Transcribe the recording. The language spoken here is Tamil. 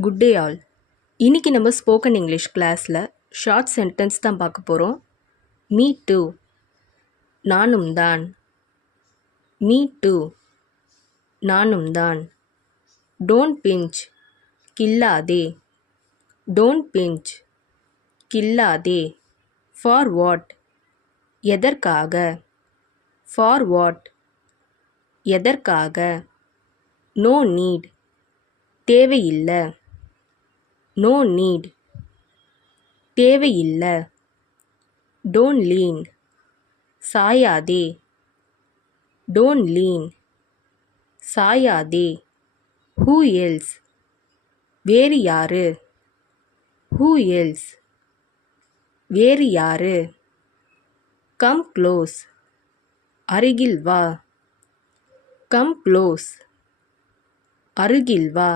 Good day all. இன்னைக்கு நம்ம ஸ்போக்கன் இங்கிலீஷ் கிளாஸில் ஷார்ட் சென்டென்ஸ் தான் பார்க்க போகிறோம். மீ டூ, நானும் தான். மீ டூ, நானும் தான். டோன்ட் பிஞ்ச், கில்லாதே. டோன்ட் பிஞ்ச், கில்லாதே. ஃபார் வாட், எதற்காக. ஃபார் வாட், எதற்காக. நோ நீட், தேவையில்லை. நோ நீட், தேவையில்லை. டோன்ட் லீன், சாயாதே. டோன்ட் லீன், சாயாதே. ஹூ எல்ஸ், வேறு யாரு. ஹூ எல்ஸ், வேறு யாரு. கம் க்ளோஸ், அருகில் வா. கம் க்ளோஸ், அருகில் வா.